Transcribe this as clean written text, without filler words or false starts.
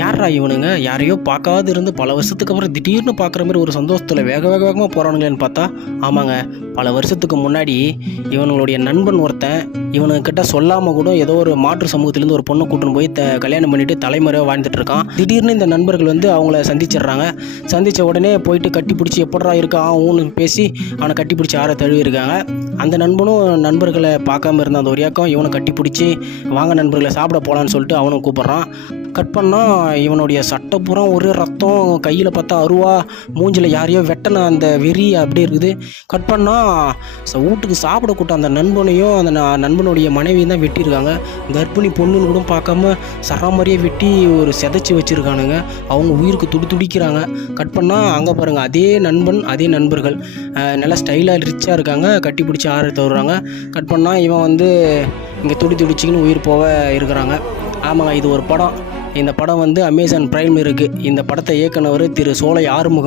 யார்ரா இவனுங்க யாரையோ பார்க்காது இருந்து பல வருஷத்துக்கு அப்புறம் திடீர்னு பார்க்குற மாதிரி ஒரு சந்தோஷத்தில் வேகமாக போகிறானுங்களேன்னு பார்த்தா ஆமாங்க, பல வருஷத்துக்கு முன்னாடி இவனுங்களுடைய நண்பன் ஒருத்தன் இவனுக்கிட்ட சொல்லாமல் கூட ஏதோ ஒரு மாற்று சமூகத்திலேருந்து ஒரு பொண்ணை கூட்டின்னு போய் கல்யாணம் பண்ணிட்டு தலைமுறையாக வாழ்ந்துட்டு இருக்கான். திடீர்னு இந்த நண்பர்கள் வந்து அவங்கள சந்திச்சிடுறாங்க. சந்தித்த உடனே போயிட்டு கட்டி பிடிச்சி எப்படா இருக்கா ஊன்னு பேசி அவனை கட்டி பிடிச்சி ஆற தழுவி இருக்காங்க. அந்த நண்பனும் நண்பர்களை பார்க்காம இருந்த அந்த ஒரு ஏக்கம் இவனை கட்டி பிடிச்சி வாங்க நண்பர்களை சாப்பிட போகலான்னு சொல்லிட்டு அவனும் கூப்பிட்றான். கட் பண்ணால் இவனுடைய சட்டைப்புறம் ஒரு ரத்தம், கையில் பார்த்தா அருவா, மூஞ்சில் யாரையோ வெட்டன அந்த வெறி அப்படி இருக்குது. கட் பண்ணால் வீட்டுக்கு சாப்பிட கூட்ட அந்த நண்பனையும் அந்த நண்பனுடைய மனைவியும் தான் வெட்டியிருக்காங்க. கர்ப்பிணி பொண்ணுன்னு கூட பார்க்காம சராமரியே வெட்டி ஒரு செதைச்சி வச்சுருக்கானுங்க. அவங்க உயிருக்கு துடிக்கிறாங்க. கட் பண்ணால் அங்கே பாருங்கள், அதே நண்பன் அதே நண்பர்கள் நல்லா ஸ்டைலாக ரிச்சாக இருக்காங்க, கட்டி பிடிச்சி ஆற தருறாங்க. கட் பண்ணால் இவன் வந்து இங்கே துடிச்சிக்கின்னு உயிர் போக இருக்கிறாங்க. ஆமாங்க, இது ஒரு படம். இந்த படம் வந்து அமேசான் பிரைம் இருக்குது. இந்த படத்தை இயக்குனவர் திரு சோலை ஆறுமுகம்.